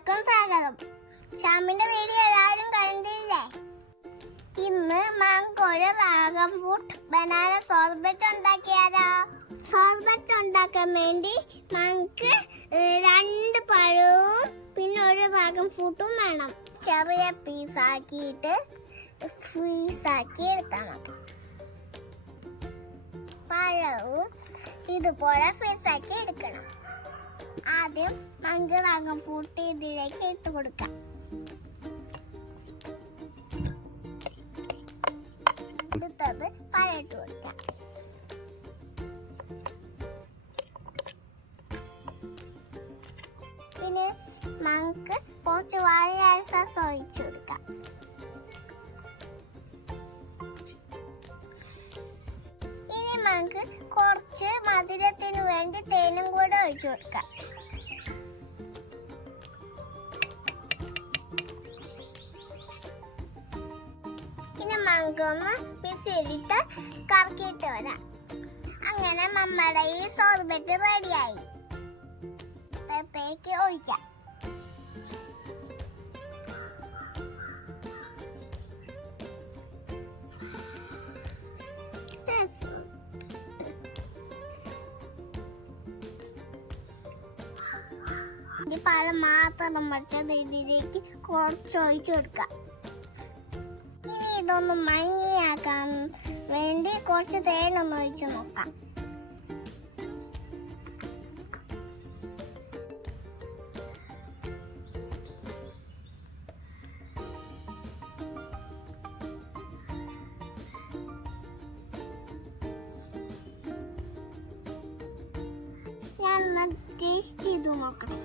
എല്ലാവർക്കും സ്വാഗതം. ശ്യാമിന്റെ വീഡിയോ എല്ലാവരും കണ്ടില്ലേ? ഇന്ന് ഒരു റാഗം ഫ്രൂട്ട് ബനാന സോർബറ്റ് ഉണ്ടാക്കിയാലോ സോർബറ്റ് ഉണ്ടാക്കാൻ വേണ്ടി നമുക്ക് രണ്ട് പഴവും പിന്നെ ഒരു റാഗം ഫ്രൂട്ടും വേണം. ചെറിയ പീസാക്കിയിട്ട് ഫ്രീസാക്കി എടുത്താൽ മതി പഴവും ഇതുപോലെ ഫ്രീസാക്കി എടുക്കണം. ആദ്യം പൂട്ടി ഇതിലേക്ക് ഇട്ട് കൊടുക്കാം. അടുത്തത് പഴയിട്ട് കൊടുക്കാം. പിന്നെ നമുക്ക് കുറച്ച് വാഴ സസ് കൊടുക്കാം. ഇനി നമുക്ക് കുറച്ച് മധുരത്തിന് വേണ്ടി തേനും കൂടെ ഒഴിച്ചു കൊടുക്കാം. നമുക്കൊന്ന് മിക്സിയിലിട്ട് കറക്കിയിട്ട് വരാം. അങ്ങനെ നമ്മുടെ ഈ സോർബറ്റ് റെഡിയായി പേപ്പയ്ക്ക് ഒഴിക്കാം. പാലം മാത്രം മറിച്ചത് ഇതിലേക്ക് കുറച്ച് ഒഴിച്ചു കൊടുക്കാം. ഇതൊന്ന് മങ്ങിയാക്കാൻ വേണ്ടി കുറച്ച് തേനൊന്ന് ഒഴിച്ച് നോക്കാം. ഞാൻ ടേസ്റ്റ് ചെയ്ത് നോക്കണം